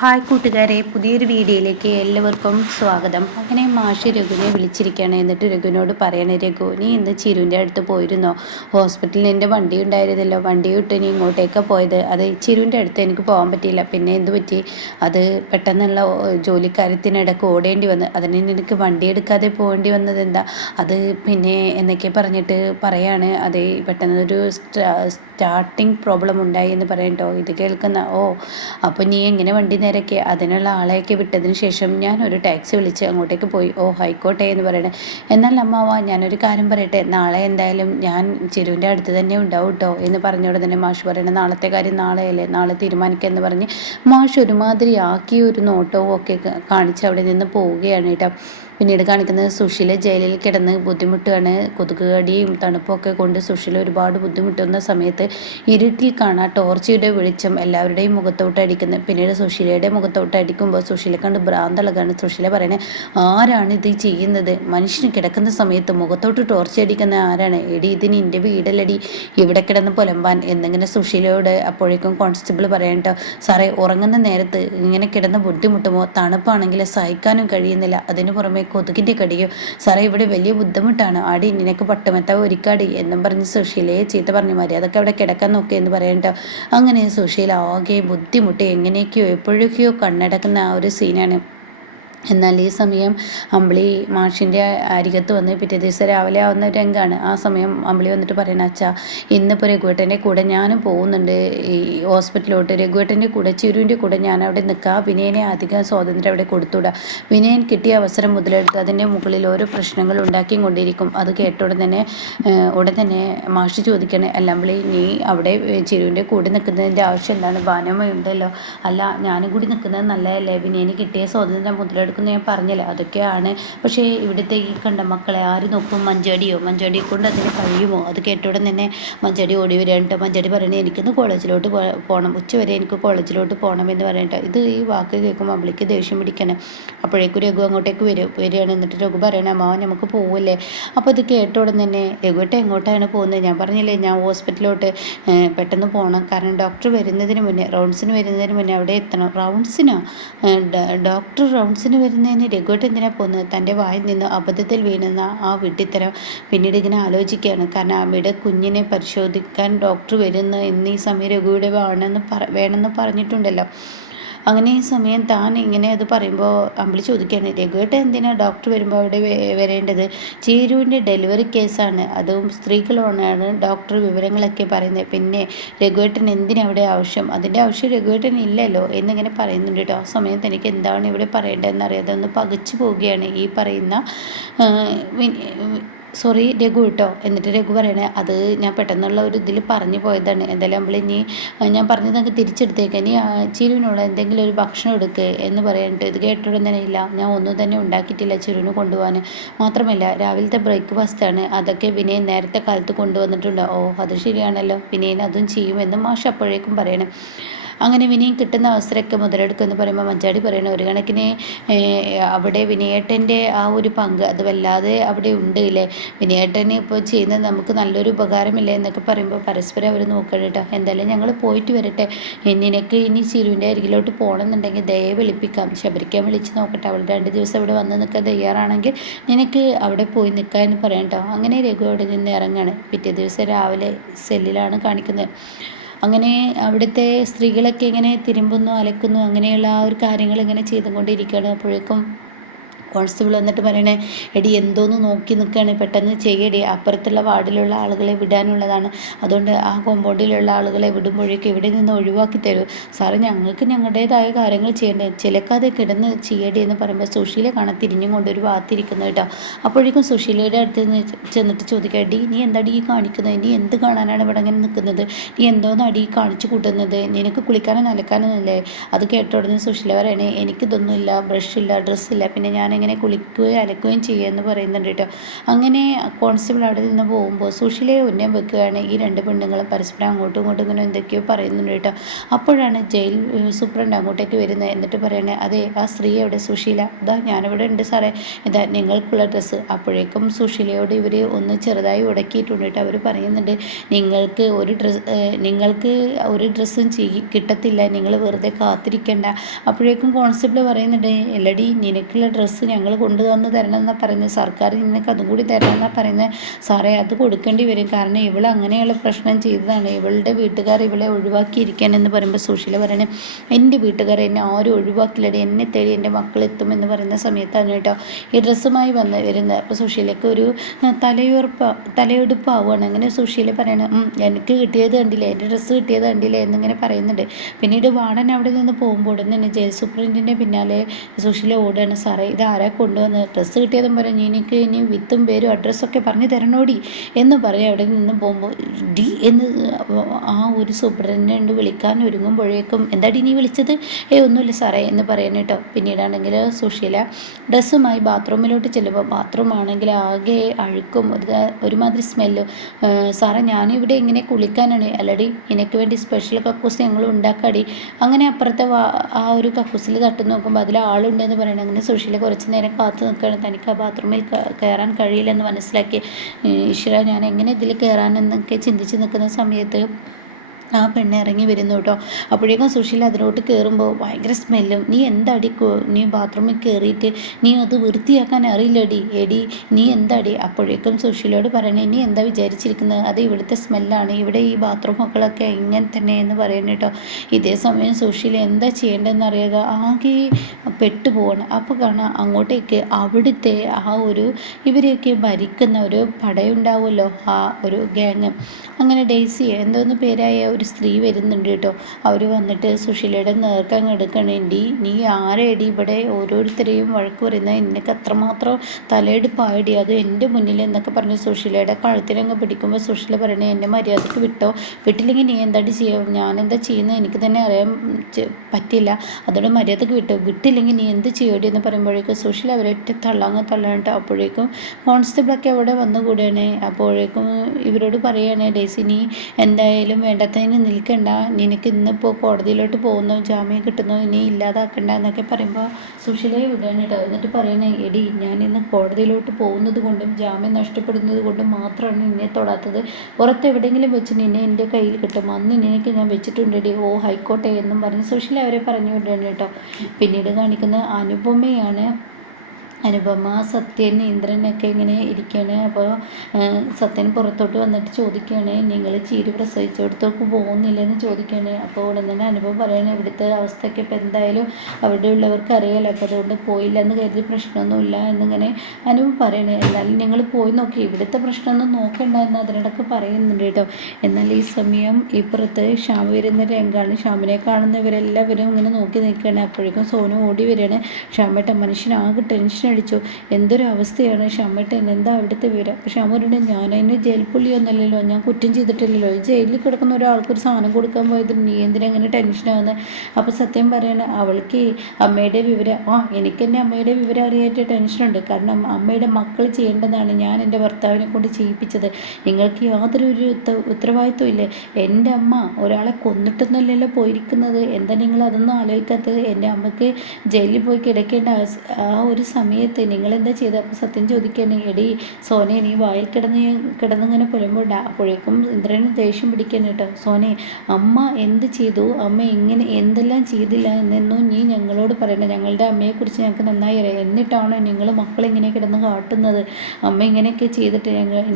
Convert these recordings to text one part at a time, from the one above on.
Hi കൂട്ടുകാരെ, പുതിയൊരു വീഡിയോയിലേക്ക് എല്ലാവർക്കും സ്വാഗതം. അങ്ങനെ മാഷ് രഘുവിനെ വിളിച്ചിരിക്കുകയാണ്. എന്നിട്ട് രഘുവിനോട് പറയണേ, രഘു നീ ഇന്ന് ചിരുവിൻ്റെ അടുത്ത് പോയിരുന്നോ? ഹോസ്പിറ്റലിൽ എൻ്റെ വണ്ടി ഉണ്ടായിരുന്നല്ലോ, വണ്ടി വിട്ട് നീ ഇങ്ങോട്ടേക്കാണ് പോയത്. അത് ചിരുവിൻ്റെ അടുത്ത് എനിക്ക് പോകാൻ പറ്റിയില്ല. പിന്നെ എന്ത് പറ്റി? അത് പെട്ടെന്നുള്ള ജോലിക്കാര്യത്തിനിടയ്ക്ക് ഓടേണ്ടി വന്ന്, അതിന് എനിക്ക് വണ്ടി എടുക്കാതെ പോകേണ്ടി വന്നത് എന്താ? അത് പിന്നെ എന്നൊക്കെ പറഞ്ഞിട്ട് പറയാണ്. അത് പെട്ടെന്നൊരു സ്റ്റാർട്ടിങ് പ്രോബ്ലം ഉണ്ടായി എന്ന് പറയട്ടോ. ഇത് കേൾക്കുന്ന അപ്പോൾ നീ എങ്ങനെ വണ്ടി നേരൊക്കെ അതിനുള്ള ആളെയൊക്കെ വിട്ടതിന് ശേഷം ഞാൻ ഒരു ടാക്സി വിളിച്ച് അങ്ങോട്ടേക്ക് പോയി. ആയിക്കോട്ടെ എന്ന് പറയണേ. എന്നാൽ അമ്മാവ ഞാനൊരു കാര്യം പറയട്ടെ, നാളെ എന്തായാലും ഞാൻ ചിരുവിൻ്റെ അടുത്ത് തന്നെ ഉണ്ടാവും കേട്ടോ എന്ന് പറഞ്ഞോടെ തന്നെ മാഷ് പറയണേ, നാളത്തെ കാര്യം നാളെയല്ലേ, നാളെ തീരുമാനിക്കുക എന്ന് പറഞ്ഞ് മാഷ് ഒരുമാതിരി ആക്കിയ ഒരു നോട്ടവും ഒക്കെ കാണിച്ച് അവിടെ നിന്ന് പോവുകയാണ് കേട്ടോ. പിന്നീട് കാണിക്കുന്നത് സുശീല ജയിലിൽ കിടന്ന് ബുദ്ധിമുട്ടാണ്. കൊതുക് കടിയും തണുപ്പൊക്കെ കൊണ്ട് സുശീല ഒരുപാട് ബുദ്ധിമുട്ടുന്ന സമയത്ത് ഇരുട്ടിൽ കാണാൻ ടോർച്ചിയുടെ വെളിച്ചം എല്ലാവരുടെയും മുഖത്തോട്ട് അടിക്കുന്നത്. പിന്നീട് സുശീലയുടെ മുഖത്തോട്ട് അടിക്കുമ്പോൾ സുശീല കണ്ട് ഭ്രാന്തളകാണ്. സുശീല പറയണേ, ആരാണ് ഇത് ചെയ്യുന്നത്? മനുഷ്യന് കിടക്കുന്ന സമയത്ത് മുഖത്തോട്ട് ടോർച്ച് അടിക്കുന്ന ആരാണ്? എടി ഇതിന് എൻ്റെ വീടല്ലടി, ഇവിടെ കിടന്ന് പുലമ്പാൻ എന്നിങ്ങനെ സുശീലയോട് അപ്പോഴേക്കും കോൺസ്റ്റബിൾ പറയട്ടോ, സാറേ ഉറങ്ങുന്ന നേരത്ത് ഇങ്ങനെ കിടന്ന് ബുദ്ധിമുട്ടുമോ? തണുപ്പാണെങ്കിൽ സഹിക്കാനും കഴിയുന്നില്ല, അതിന് പുറമെ കൊതുകിൻ്റെ കടിയോ? സാറേ ഇവിടെ വലിയ ബുദ്ധിമുട്ടാണ്, ആടി നിനക്ക് പട്ടുമെത്ത ഒരുക്കാടി എന്നും പറഞ്ഞ് സുശീലയെ ചീത്ത പറഞ്ഞു. മര്യാദക്ക് അവിടെ കിടക്കാൻ നോക്കി എന്ന് പറയട്ടോ. അങ്ങനെ സുശീല ആകെ ബുദ്ധിമുട്ടി എങ്ങനെയൊക്കെയോ എപ്പോഴൊക്കെയോ കണ്ണടക്കുന്ന ആ ഒരു സീനാണ്. എന്നാൽ ഈ സമയം അമ്പിളി മാഷിൻ്റെ അരികത്ത് വന്ന് പിറ്റേ ദിവസം രാവിലെ ആവുന്ന രംഗമാണ്. ആ സമയം അമ്പിളി വന്നിട്ട് പറയണ, അച്ഛാ ഇന്നിപ്പോൾ രഘുവേട്ടൻ്റെ കൂടെ ഞാനും പോകുന്നുണ്ട് ഈ ഹോസ്പിറ്റലിലോട്ട്. രഘുവേട്ടൻ്റെ കൂടെ ചിരുവിൻ്റെ കൂടെ ഞാൻ അവിടെ നിൽക്കുക. വിനയനെ അധികം സ്വാതന്ത്ര്യം അവിടെ കൊടുത്തുവിടുക. വിനയൻ കിട്ടിയ അവസരം മുതലെടുത്ത് അതിൻ്റെ മുകളിൽ ഓരോ പ്രശ്നങ്ങൾ ഉണ്ടാക്കിയും കൊണ്ടിരിക്കും. അത് കേട്ട ഉടൻ തന്നെ മാഷ് ചോദിക്കണേ, അല്ല അമ്പിളി നീ അവിടെ ചിരുവിൻ്റെ കൂടെ നിൽക്കുന്നതിൻ്റെ ആവശ്യം എന്താണ്? ബാനമ്മയുണ്ടല്ലോ, അല്ല ഞാനും കൂടി നിൽക്കുന്നത് നല്ലതല്ലേ? വിനയന് കിട്ടിയ സ്വാതന്ത്ര്യം മുതലെടുത്ത് ഞാൻ പറഞ്ഞില്ല, അതൊക്കെയാണ്. പക്ഷേ ഇവിടുത്തെ ഈ കണ്ട മക്കളെ ആര് നോക്കും? മഞ്ചടിയെ കൊണ്ട് അതിന് കഴിയുമോ? അത് കേട്ടോടെ തന്നെ മഞ്ചടി ഓടി വരാനിട്ടോ. മഞ്ചടി പറയണേ, എനിക്കിന്ന് കോളേജിലോട്ട് പോകണം, ഉച്ചവരെ എനിക്ക് കോളേജിലോട്ട് പോകണം എന്ന് പറയട്ടോ. ഇത് ഈ വാക്ക് കേൾക്കുമ്പോൾ അമ്പിളിക്ക് ദേഷ്യം പിടിക്കണം. അപ്പോഴേക്കും രഘു അങ്ങോട്ടേക്ക് വരികയാണ്. എന്നിട്ട് രഘു പറയണേ, അമ്മാവൻ നമുക്ക് പോവില്ലേ? അപ്പോൾ ഇത് കേട്ടോടെ തന്നെ രഘുവേട്ട എങ്ങോട്ടാണ് പോകുന്നത്? ഞാൻ പറഞ്ഞില്ലേ ഞാൻ ഹോസ്പിറ്റലിലോട്ട് പെട്ടെന്ന് പോകണം, കാരണം ഡോക്ടർ വരുന്നതിന് മുന്നേ, റൗണ്ട്സിന് വരുന്നതിന് മുന്നേ അവിടെ എത്തണം. റൗണ്ട്സിനോ? ഡോക്ടർ റൗണ്ട്സിന് വരുന്നതിന് രഘുവേട്ടൻ എന്തിനാണ് പോകുന്നത്? തൻ്റെ വായിൽ നിന്ന് അബദ്ധത്തിൽ വീണുന്ന ആ വിഡ്ഢിത്തരം പിന്നീട് ഇങ്ങനെ ആലോചിക്കുകയാണ്. കാരണം അമ്മയുടെ കുഞ്ഞിനെ പരിശോധിക്കാൻ ഡോക്ടർ വരുന്ന എന്നീ സമയം രഘുവിടെ വേണമെന്ന് പറഞ്ഞിട്ടുണ്ടല്ലോ. അങ്ങനെ ഈ സമയം താൻ ഇങ്ങനെ അത് പറയുമ്പോൾ അമ്പിളി ചോദിക്കുകയാണ്, രഘുവേട്ടൻ എന്തിനാണ് ഡോക്ടർ വരുമ്പോൾ അവിടെ വരേണ്ടത്? ചീരുവിൻ്റെ ഡെലിവറി കേസാണ്, അതും സ്ത്രീകളാണ് ഡോക്ടർ വിവരങ്ങളൊക്കെ പറയുന്നത്. പിന്നെ രഘുവേട്ടൻ എന്തിനാ അവിടെ ആവശ്യം? അതിൻ്റെ ആവശ്യം രഘുവേട്ടൻ ഇല്ലല്ലോ എന്നിങ്ങനെ പറയുന്നുണ്ട് കേട്ടോ. ആ സമയത്ത് എനിക്ക് എന്താണ് ഇവിടെ പറയേണ്ടതെന്ന് അറിയാതെ ഒന്ന് പകച്ചു പോവുകയാണ് ഈ പറയുന്ന സോറി രഘു കേട്ടോ. എന്നിട്ട് രഘു പറയണേ, അത് ഞാൻ പെട്ടെന്നുള്ള ഒരു ഇതിൽ പറഞ്ഞു പോയതാണ്. എന്തായാലും നമ്മൾ ഇനി ഞാൻ പറഞ്ഞത് നമുക്ക് തിരിച്ചെടുത്തേക്ക്, ഇനി ചിരുവിനോട് എന്തെങ്കിലും ഒരു ഭക്ഷണം എടുക്കുക എന്ന് പറയാനിട്ട്. ഇത് കേട്ടോടെ തന്നെ ഇല്ല, ഞാൻ ഒന്നും തന്നെ ഉണ്ടാക്കിയിട്ടില്ല ചിരുവിന് കൊണ്ടുപോകാൻ. മാത്രമല്ല രാവിലത്തെ ബ്രേക്ക്ഫാസ്റ്റാണ്, അതൊക്കെ വിനയൻ നേരത്തെ കാലത്ത് കൊണ്ടുവന്നിട്ടുണ്ട്. അത് ശരിയാണല്ലോ, വിനയൻ അതും ചെയ്യുമെന്ന് മാഷ് അപ്പോഴേക്കും പറയണം. അങ്ങനെ വിനയൻ കിട്ടുന്ന അവസരമൊക്കെ മുതലെടുക്കുമെന്ന് പറയുമ്പോൾ മഞ്ചാടി പറയണം, ഒരു കണക്കിന് അവിടെ വിനയേട്ടൻ്റെ ആ ഒരു പങ്ക് അത് വല്ലാതെ അവിടെ ഉണ്ട് ഇല്ലേ? വിനയേട്ടന് ഇപ്പോൾ ചെയ്യുന്നത് നമുക്ക് നല്ലൊരു ഉപകാരമില്ലേ എന്നൊക്കെ പറയുമ്പോൾ പരസ്പരം അവർ നോക്കണം കേട്ടോ. എന്തായാലും ഞങ്ങൾ പോയിട്ട് വരട്ടെ, നിനക്ക് ഇനി ചിരുവിൻ്റെ അരികിലോട്ട് പോകണമെന്നുണ്ടെങ്കിൽ ദയെ വിളിപ്പിക്കാം, ശബരിക്കാൻ വിളിച്ച് നോക്കട്ടെ, അവൾ 2 ദിവസം ഇവിടെ വന്ന് നിൽക്കാൻ തയ്യാറാണെങ്കിൽ നിനക്ക് അവിടെ പോയി നിൽക്കാം എന്ന് പറയാം കേട്ടോ. അങ്ങനെ രഘു അവിടെ നിന്ന് ഇറങ്ങാണ്. പിറ്റേ ദിവസം രാവിലെ സെല്ലിലാണ് കാണിക്കുന്നത്. അങ്ങനെ അവിടുത്തെ സ്ത്രീകളൊക്കെ ഇങ്ങനെ തിരുമ്പുന്നു, അലക്കുന്നു, അങ്ങനെയുള്ള ആ ഒരു കാര്യങ്ങൾ ഇങ്ങനെ ചെയ്തുകൊണ്ടിരിക്കുകയാണ്. അപ്പോഴേക്കും കോൺസ്റ്റബിൾ വന്നിട്ട് പറയണേ, എടി എന്തോന്ന് നോക്കി നിൽക്കുകയാണ്, പെട്ടെന്ന് ചെയ്യടി, അപ്പുറത്തുള്ള വാർഡിലുള്ള ആളുകളെ വിടാനുള്ളതാണ്, അതുകൊണ്ട് ആ കോമ്പൗണ്ടിലുള്ള ആളുകളെ വിടുമ്പോഴേക്കും ഇവിടെ നിന്ന് ഒഴിവാക്കി തരൂ സാറ്, ഞങ്ങൾക്ക് ഞങ്ങളുടേതായ കാര്യങ്ങൾ ചെയ്യേണ്ടേ, ചിലക്കാതെ കിടന്ന് ചെയ്യടി എന്ന് പറയുമ്പോൾ സുശീല കാണാൻ തിരിഞ്ഞും കൊണ്ട് ഒരു ഭാഗത്തിരിക്കുന്നു കേട്ടോ. അപ്പോഴേക്കും സുശീലയുടെ അടുത്ത് ചെന്നിട്ട് ചോദിക്കുക, ഡി നീ എന്താടി ഈ കാണിക്കുന്നത്? നീ എന്ത് കാണാനാണ് ഇവിടെ അങ്ങനെ നിൽക്കുന്നത്? നീ എന്തോന്ന് അടി കാണിച്ചു കൂട്ടുന്നത്? നിനക്ക് കുളിക്കാനോ നനക്കാനോ അല്ലേ? അത് കേട്ട ഉടനെ സുശീല പറയണേ, എനിക്കിതൊന്നുമില്ല, ബ്രഷില്ല, ഡ്രസ്സില്ല, പിന്നെ ഞാൻ ഞാനിങ്ങനെ കുളിക്കുകയും അലക്കുകയും ചെയ്യുമെന്ന് പറയുന്നുണ്ട് കേട്ടോ. അങ്ങനെ കോൺസ്റ്റബിൾ അവിടെ നിന്ന് പോകുമ്പോൾ സുശീലയെ ഉന്നം വെക്കുകയാണ്. ഈ രണ്ട് പെണ്ണുങ്ങളും പരസ്പരം അങ്ങോട്ടും ഇങ്ങോട്ടും ഇങ്ങനെ എന്തൊക്കെയോ പറയുന്നുണ്ട് കേട്ടോ. അപ്പോഴാണ് ജയിൽ സൂപ്രണ്ട് അങ്ങോട്ടേക്ക് വരുന്നത്. എന്നിട്ട് പറയണേ, അതെ ആ സ്ത്രീ എവിടെ, സുശീല? ഇതാ ഞാനിവിടെ ഉണ്ട് സാറേ, ഇതാ നിങ്ങൾക്കുള്ള ഡ്രസ്സ്. അപ്പോഴേക്കും സുശീലയോട് ഇവർ ഒന്ന് ചെറുതായി ഉടക്കിയിട്ടുണ്ട് കേട്ടോ. അവർ പറയുന്നുണ്ട്, നിങ്ങൾക്ക് ഒരു ഡ്രസ്സും കിട്ടത്തില്ല, നിങ്ങൾ വെറുതെ കാത്തിരിക്കണ്ട. അപ്പോഴേക്കും കോൺസ്റ്റബിൾ പറയുന്നുണ്ട്, എല്ലടി നിനക്കുള്ള ഡ്രസ്സ് ഞങ്ങൾ കൊണ്ടുവന്ന് തരണമെന്നാണ് പറയുന്നത്, സർക്കാർ നിനക്ക് അതും കൂടി തരണമെന്നാണ് പറയുന്നത്. സാറേ അത് കൊടുക്കേണ്ടി വരും, കാരണം ഇവൾ അങ്ങനെയുള്ള പ്രശ്നം ചെയ്തതാണ്, ഇവളുടെ വീട്ടുകാർ ഇവളെ ഒഴിവാക്കിയിരിക്കുകയാണെന്ന് പറയുമ്പോൾ സുശീല പറയണേ, എൻ്റെ വീട്ടുകാർ എന്നെ ആരും ഒഴിവാക്കില്ലടി, എന്നെ തേടി എൻ്റെ മക്കളെത്തുമെന്ന് പറയുന്ന സമയത്താണ് കേട്ടോ ഈ ഡ്രസ്സുമായി വരുന്നത്. അപ്പോൾ സുശീലയ്ക്ക് ഒരു തലയെടുപ്പാവുകയാണ്. അങ്ങനെ സുശീല പറയണം, എനിക്ക് കിട്ടിയത് കണ്ടില്ലേ, എൻ്റെ ഡ്രസ്സ് കിട്ടിയത് കണ്ടില്ലേ എന്നിങ്ങനെ പറയുന്നുണ്ട്. പിന്നീട് വാർഡൻ അവിടെ നിന്ന് പോകുമ്പോൾ ഉടൻ തന്നെ ജയിൽ സൂപ്രണ്ടിൻ്റെ പിന്നാലെ സുശീല ഓടുകയാണ്. സാറേ ഇത് ആരാ കൊണ്ടുവന്ന് ഡ്രസ്സ് കിട്ടിയതും പറഞ്ഞു, എനിക്ക് ഇനി വിത്തും പേരും അഡ്രസ്സൊക്കെ പറഞ്ഞു തരണോടി എന്ന് പറയാം. അവിടെ നിന്ന് പോകുമ്പോൾ ഡി എന്ന് ആ ഒരു സൂപ്രണ്ട് വിളിക്കാൻ ഒരുങ്ങുമ്പോഴേക്കും, എന്താടി നീ വിളിച്ചത്? ഒന്നുമില്ല സാറേ എന്ന് പറയാൻ കേട്ടോ. പിന്നീടാണെങ്കിൽ സുശീല ഡ്രസ്സുമായി ബാത്റൂമിലോട്ട് ചെല്ലുമ്പോൾ ബാത്റൂം ആണെങ്കിൽ ആകെ അഴുക്കും ഒരുമാതിരി സ്മെല്ലും. സാറേ ഞാനിവിടെ ഇങ്ങനെ കുളിക്കാനാണ്. അല്ലടി എനിക്ക് വേണ്ടി സ്പെഷ്യൽ കക്കൂസ് ഞങ്ങൾ ഉണ്ടാക്കാടി. അങ്ങനെ അപ്പുറത്തെ ആ ഒരു കക്കൂസിൽ തട്ടി നോക്കുമ്പോൾ അതിൽ ആളുണ്ടെന്ന് പറയണം. അങ്ങനെ സുശീല കുറച്ച് നേരം കാത്തു നിൽക്കുകയാണ്. തനിക്ക് ആ ബാത്റൂമിൽ കയറാൻ കഴിയില്ലെന്ന് മനസ്സിലാക്കി. ഈശ്വര ഞാൻ എങ്ങനെ ഇതിൽ കയറാനെന്നൊക്കെ ചിന്തിച്ച് നിൽക്കുന്ന സമയത്ത് ആ പെണ്ണ് ഇറങ്ങി വരുന്നു കേട്ടോ. അപ്പോഴേക്കും സുശീല അതിലോട്ട് കയറുമ്പോൾ ഭയങ്കര സ്മെല്ലും. നീ എന്താടി നീ ബാത്റൂമിൽ കയറിയിട്ട് നീ അത് വൃത്തിയാക്കാൻ അറിയില്ലടി, നീ എന്താടി? അപ്പോഴേക്കും സുശീലയോട് പറയണേ, നീ എന്താ വിചാരിച്ചിരിക്കുന്നത്, അത് ഇവിടുത്തെ സ്മെല്ലാണ്, ഇവിടെ ഈ ബാത്റൂമൊക്കെ ഇങ്ങനെ തന്നെ എന്ന് പറയുന്നത് കേട്ടോ. ഇതേ സമയം സുശീല എന്താ ചെയ്യേണ്ടതെന്ന് അറിയാതെ ആകെ പെട്ടുപോകണം. അപ്പോൾ കാണാം അങ്ങോട്ടേക്ക് അവിടുത്തെ ആ ഒരു ഇവരെയൊക്കെ ഭരിക്കുന്ന ഒരു പടയുണ്ടാവുമല്ലോ, ആ ഒരു ഗ്യാങ്. അങ്ങനെ ഡെയ്സി എന്തോന്ന് പേരായ ഒരു സ്ത്രീ വരുന്നുണ്ട് കേട്ടോ. അവർ വന്നിട്ട് സുശീലയുടെ നേർക്കങ്ങ് എടുക്കണേണ്ടി, നീ ആരെടി ഇവിടെ ഓരോരുത്തരെയും വഴക്ക് പറയുന്നത്, എനിക്ക് അത്രമാത്രം തലയെടുപ്പായടി, അത് എൻ്റെ മുന്നിൽ എന്നൊക്കെ പറഞ്ഞ് സുശീലയുടെ കഴുത്തിലങ്ങ് പിടിക്കുമ്പോൾ സുശീല പറയണേ, എന്നെ മര്യാദയ്ക്ക് വിട്ടോ, വിട്ടില്ലെങ്കിൽ നീ എന്താടി ചെയ്യാം, ഞാനെന്താ ചെയ്യുന്നത് എനിക്ക് തന്നെ അറിയാൻ പറ്റില്ല, അതുകൊണ്ട് മര്യാദയ്ക്ക് വിട്ടില്ലെങ്കിൽ നീ എന്ത് ചെയ്യോടി എന്ന് പറയുമ്പോഴേക്കും സുശീല അവരൊറ്റ തള്ളാനിട്ട്. അപ്പോഴേക്കും കോൺസ്റ്റബിളൊക്കെ അവിടെ വന്നുകൂടുകയാണ്. അപ്പോഴേക്കും ഇവരോട് പറയുകയാണ്, ഡെയ്സി നീ എന്തായാലും വേണ്ടത്തതിന് നിൽക്കണ്ട, നിനക്ക് ഇന്നിപ്പോൾ കോടതിയിലോട്ട് പോകുന്നു, ജാമ്യം കിട്ടുന്നു, ഇനി ഇല്ലാതാക്കണ്ട എന്നൊക്കെ പറയുമ്പോൾ സുശീലയെ വിടുകയാണ് കേട്ടോ. എന്നിട്ട് പറയണേ, എടി ഞാൻ ഇന്ന് കോടതിയിലോട്ട് പോകുന്നത് കൊണ്ടും ജാമ്യം നഷ്ടപ്പെടുന്നത് കൊണ്ടും മാത്രമാണ് നിന്നെ തൊടാത്തത്, പുറത്തെവിടെയെങ്കിലും വെച്ച് നിന്നെ എൻ്റെ കയ്യിൽ കിട്ടും, അന്ന് നിനക്ക് ഞാൻ വെച്ചിട്ടുണ്ടെടി, ഓ ഹൈക്കോട്ടെ എന്നും പറഞ്ഞ് സുശീല അവരെ പറഞ്ഞു വിടുകയാണ് കേട്ടോ. പിന്നീട് കാണിക്കുന്ന അനുപമയാണ്. അനുപമ സത്യൻ ഇന്ദ്രനൊക്കെ ഇങ്ങനെ ഇരിക്കുകയാണ്. അപ്പോൾ സത്യൻ പുറത്തോട്ട് വന്നിട്ട് ചോദിക്കുകയാണ്, നിങ്ങൾ ചീരി പ്രസവിച്ചിടത്തേക്ക് പോകുന്നില്ലെന്ന് ചോദിക്കുകയാണ്. അപ്പോൾ ഉടൻ തന്നെ അനുപമ പറയണേ, ഇവിടുത്തെ അവസ്ഥയൊക്കെ ഇപ്പോൾ എന്തായാലും അവിടെ ഉള്ളവർക്ക് അറിയാലോ, അപ്പോൾ അതുകൊണ്ട് പോയില്ല എന്ന് കരുതി പ്രശ്നമൊന്നുമില്ല എന്നിങ്ങനെ അനുപമ പറയണേ. എന്നാലും നിങ്ങൾ പോയി നോക്കി, ഇവിടുത്തെ പ്രശ്നമൊന്നും നോക്കണ്ട എന്ന് അതിനിടയ്ക്ക് പറയുന്നുണ്ട് കേട്ടോ. എന്നാൽ ഈ സമയം ഇപ്പുറത്ത് ഷ്യാം വരുന്ന രംഗാണ്. ഷ്യാമിനെ കാണുന്നവരെല്ലാവരും ഇങ്ങനെ നോക്കി നിൽക്കുകയാണ്. അപ്പോഴേക്കും സോനു ഓടി വരികയാണ്. ഷ്യാമേട്ട മനുഷ്യനാകെ ടെൻഷൻ അടിച്ചു, എന്തൊരു അവസ്ഥയാണ് ഷ്യാമേട്ടൻ, എന്താ അവിടുത്തെ വിവരം? ഷ്യാമോരുടെ ഞാനതിന് ജയിൽ പുള്ളിയൊന്നുമല്ലല്ലോ, ഞാൻ കുറ്റം ചെയ്തിട്ടില്ലല്ലോ, ജയിലിൽ കിടക്കുന്ന ഒരാൾക്കൊരു സാധനം കൊടുക്കാൻ പോയത് നീ എന്തിനെങ്ങനെ ടെൻഷനാകുന്നത്? അപ്പോൾ സത്യം പറയണ, അവൾക്ക് അമ്മയുടെ വിവരം, എനിക്ക് എൻ്റെ അമ്മയുടെ വിവരം അറിയായിട്ട് ടെൻഷനുണ്ട്, കാരണം അമ്മയുടെ മക്കൾ ചെയ്യേണ്ടതാണ് ഞാൻ എൻ്റെ ഭർത്താവിനെ കൊണ്ട് ചെയ്യിപ്പിച്ചത്, നിങ്ങൾക്ക് യാതൊരു ഉത്തരവാദിത്വം ഇല്ലേ? എൻ്റെ അമ്മ ഒരാളെ കൊന്നിട്ടൊന്നുമല്ലല്ലോ പോയിരിക്കുന്നത്, എന്താ നിങ്ങൾ അതൊന്നും ആലോചിക്കാത്തത്? എൻ്റെ അമ്മയ്ക്ക് ജയിലിൽ പോയി കിടക്കേണ്ട ആ ഒരു സമയത്ത് നിങ്ങളെന്താ ചെയ്തത്? അപ്പോൾ സത്യം ചോദിക്കുകയാണ്, എടി സോനെ നീ വായിൽ കിടന്നിങ്ങനെ പുലമ്പോണ്ട. അപ്പോഴേക്കും ഇന്ദ്രന് ദേഷ്യം പിടിക്കാൻ കേട്ടോ. സോനെ അമ്മ എന്ത് ചെയ്തു, അമ്മ ഇങ്ങനെ എന്തെല്ലാം ചെയ്തില്ല എന്നൊന്നും നീ ഞങ്ങളോട് പറയണ്ട, ഞങ്ങളുടെ അമ്മയെക്കുറിച്ച് ഞങ്ങൾക്ക് നന്നായി അറിയാം, എന്നിട്ടാണോ നിങ്ങൾ മക്കളിങ്ങനെ കിടന്ന് കാട്ടുന്നത്? അമ്മ ഇങ്ങനെയൊക്കെ ചെയ്തിട്ട്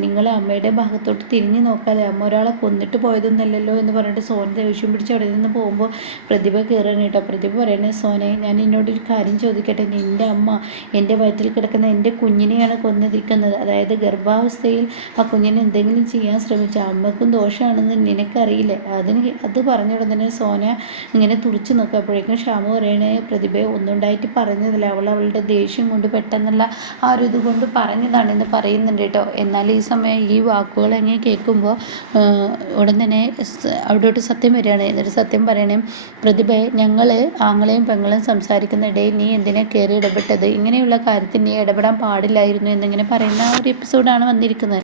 നിങ്ങൾ അമ്മയുടെ ഭാഗത്തോട്ട് തിരിഞ്ഞു നോക്കാതെ അമ്മ ഒരാളെ കൊന്നിട്ട് പോയതൊന്നല്ലല്ലോ എന്ന് പറഞ്ഞിട്ട് സോന ദേഷ്യം പിടിച്ച് അവിടെ നിന്ന് പോകുമ്പോൾ പ്രതിഭ കയറാൻ കേട്ടോ. പ്രതിഭ പറയണേ, സോനെ ഞാൻ എന്നോടൊരു കാര്യം ചോദിക്കട്ടെ, നിൻ്റെ അമ്മ എൻ്റെ വയറ്റിൽ കിടക്കുന്ന എൻ്റെ കുഞ്ഞിനെയാണ് കൊന്നിരിക്കുന്നത്, അതായത് ഗർഭാവസ്ഥയിൽ ആ കുഞ്ഞിനെ എന്തെങ്കിലും ചെയ്യാൻ ശ്രമിച്ച അമ്മക്കും ദോഷമാണെന്ന് നിനക്കറിയില്ലേ? അത് പറഞ്ഞ ഉടനെ സോന ഇങ്ങനെ തുറച്ചു നോക്കുക. അപ്പോഴേക്കും ഷ്യാമ പറയണേ, പ്രതിഭയെ ഒന്നുണ്ടായിട്ട് പറഞ്ഞതില്ല, അവളുടെ ദേഷ്യം കൊണ്ട് പെട്ടെന്നുള്ള ആ ഒരു ഇതുകൊണ്ട് പറഞ്ഞതാണെന്ന് പറയുന്നുണ്ട് കേട്ടോ. എന്നാൽ ഈ സമയം ഈ വാക്കുകൾ എങ്ങനെ കേൾക്കുമ്പോൾ ഉടൻ തന്നെ അവിടോട്ട് സത്യം വരികയാണ്. എന്നിട്ട് സത്യം പറയണേ, പ്രതിഭയെ ഞങ്ങൾ ആങ്ങളെയും പെങ്ങളും സംസാരിക്കുന്നിടയിൽ നീ എന്തിനാ കയറി ഇടപെട്ടത്? ഇങ്ങനെയുള്ള കാര്യത്തിൽ നീ ഇടപെടാൻ പാടില്ലായിരുന്നു എന്നിങ്ങനെ പറയുന്ന ആ ഒരു എപ്പിസോഡാണ് വന്നിരിക്കുന്നത്.